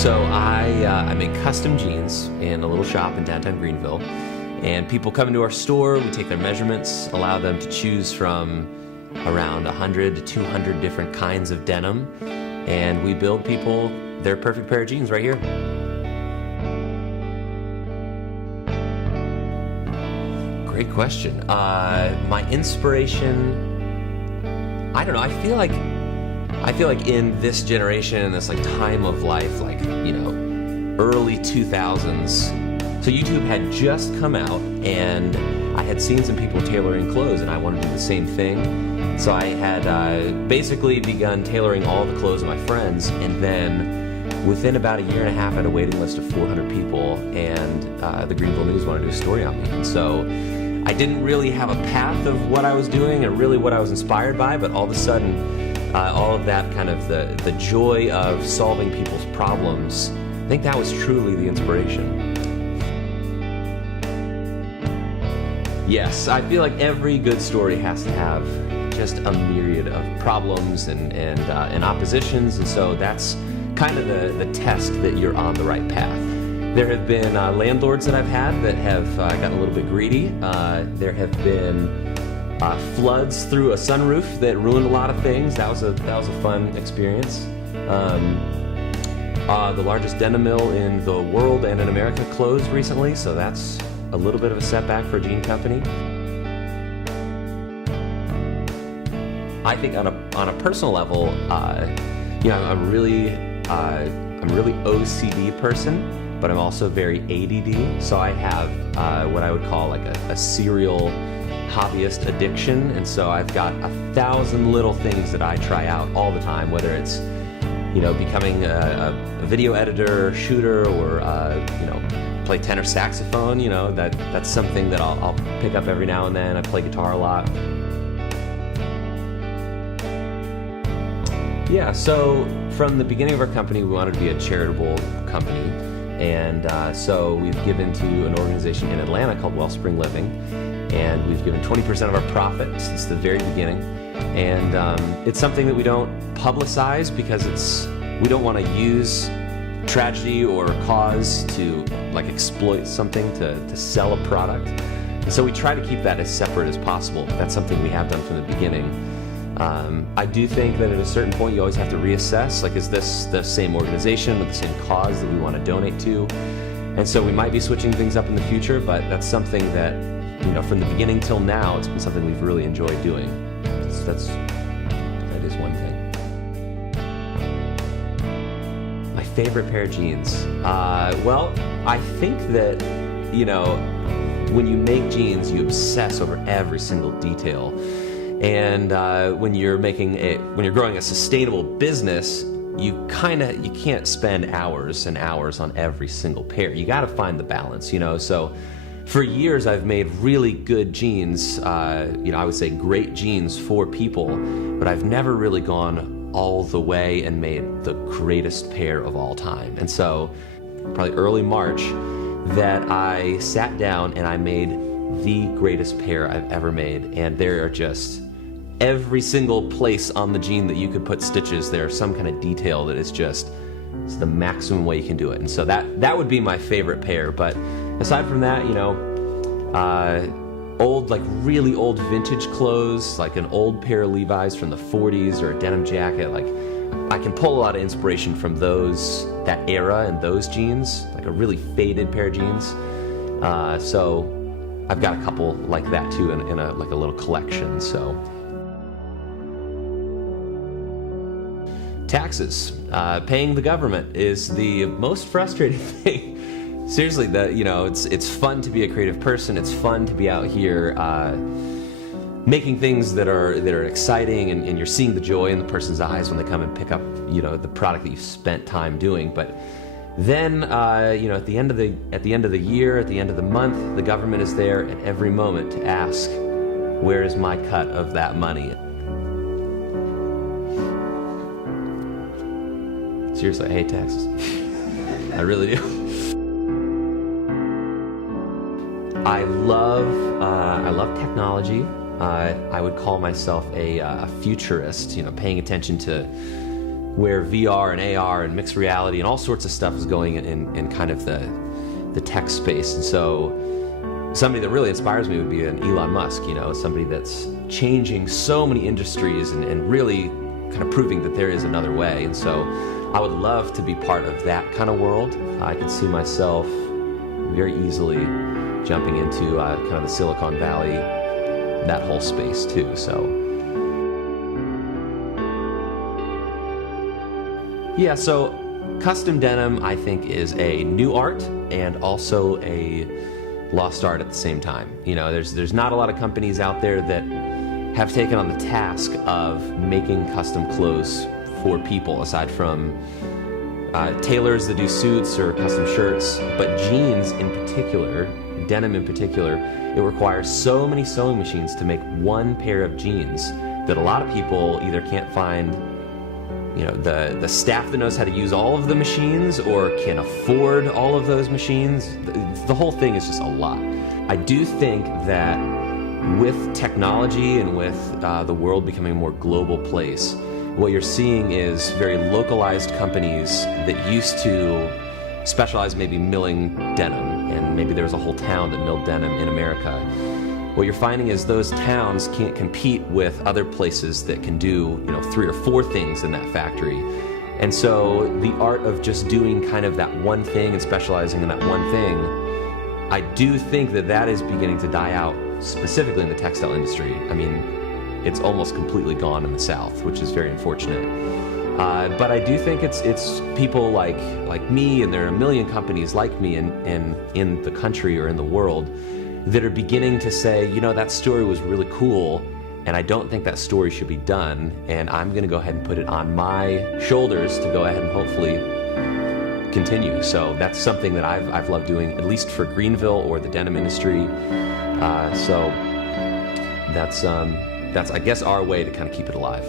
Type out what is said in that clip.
So I make custom jeans in a little shop in downtown Greenville, and people come into our store, we take their measurements, allow them to choose from around 100 to 200 different kinds of denim, and we build people their perfect pair of jeans right here. Great question. My inspiration, I don't know, I feel like in this generation, in this like time of life, like, you know, early 2000s, so YouTube had just come out and I had seen some people tailoring clothes and I wanted to do the same thing. So I had basically begun tailoring all the clothes of my friends, and then within about a year and a half I had a waiting list of 400 people, and the Greenville News wanted to do a story on me. And so I didn't really have a path of what I was doing or really what I was inspired by, but all of a sudden all of that kind of the joy of solving people's problems, I think that was truly the inspiration. Yes, I feel like every good story has to have just a myriad of problems and oppositions, and so that's kind of the test that you're on the right path. There have been landlords that I've had that have gotten a little bit greedy. There have been floods through a sunroof that ruined a lot of things. That was a fun experience. The largest denim mill in the world and in America closed recently, so that's a little bit of a setback for a jean company. I think on a personal level, you know, I'm really OCD person, but I'm also very ADD. So I have what I would call like a serial hobbyist addiction, and so I've got 1,000 little things that I try out all the time, whether it's, you know, becoming a video editor, shooter, or you know, play tenor saxophone. You know, that's something that I'll pick up every now and then. I play guitar a lot. Yeah, so from the beginning of our company, we wanted to be a charitable company, and so we've given to an organization in Atlanta called Wellspring Living, and we've given 20% of our profit since the very beginning. And it's something that we don't publicize because we don't want to use tragedy or cause to like exploit something to sell a product. And so we try to keep that as separate as possible. That's something we have done from the beginning. I do think that at a certain point you always have to reassess, like, is this the same organization or the same cause that we want to donate to? And so we might be switching things up in the future, but that's something that, you know, from the beginning till now, it's been something we've really enjoyed doing. That is one thing. My favorite pair of jeans. Well, I think that, you know, when you make jeans, you obsess over every single detail. And when you're growing a sustainable business, you can't spend hours and hours on every single pair. You got to find the balance, you know. So for years, I've made really good jeans, you know, I would say great jeans for people, but I've never really gone all the way and made the greatest pair of all time. And so, probably early March, that I sat down and I made the greatest pair I've ever made. And there are just every single place on the jean that you could put stitches, there's some kind of detail that is just, it's the maximum way you can do it. And so that would be my favorite pair. But aside from that, you know, old, like really old vintage clothes, like an old pair of Levi's from the 40s or a denim jacket, like I can pull a lot of inspiration from that era and those jeans, like a really faded pair of jeans. So I've got a couple like that too in a little collection. So taxes, paying the government is the most frustrating thing. Seriously, you know, it's fun to be a creative person. It's fun to be out here making things that are exciting, and you're seeing the joy in the person's eyes when they come and pick up, you know, the product that you've spent time doing. But then, you know, at the end of the year, at the end of the month, the government is there at every moment to ask, where is my cut of that money? Seriously, I hate taxes. I really do. I love technology. I would call myself a futurist, you know, paying attention to where VR and AR and mixed reality and all sorts of stuff is going in kind of the tech space. And so somebody that really inspires me would be an Elon Musk, somebody that's changing so many industries and really kind of proving that there is another way. And so I would love to be part of that kind of world. I could see myself very easily jumping into kind of the Silicon Valley, that whole space too. So yeah, so custom denim I think is a new art and also a lost art at the same time. There's not a lot of companies out there that have taken on the task of making custom clothes for people, aside from tailors that do suits or custom shirts. But jeans in particular, denim in particular, it requires so many sewing machines to make one pair of jeans that a lot of people either can't find the staff that knows how to use all of the machines or can afford all of those machines. The whole thing is just a lot. I do think that with technology and with the world becoming a more global place, what you're seeing is very localized companies that used to specialize maybe milling denim, and maybe there was a whole town that milled denim in America. What you're finding is those towns can't compete with other places that can do 3 or 4 things in that factory. And so the art of just doing kind of that one thing and specializing in that one thing, I do think that is beginning to die out, specifically in the textile industry. I mean, it's almost completely gone in the South, which is very unfortunate. But I do think it's people like me, and there are a million companies like me in the country or in the world that are beginning to say, that story was really cool, and I don't think that story should be done, and I'm going to go ahead and put it on my shoulders to go ahead and hopefully continue. So that's something that I've loved doing, at least for Greenville or the denim industry. So that's I guess our way to kind of keep it alive.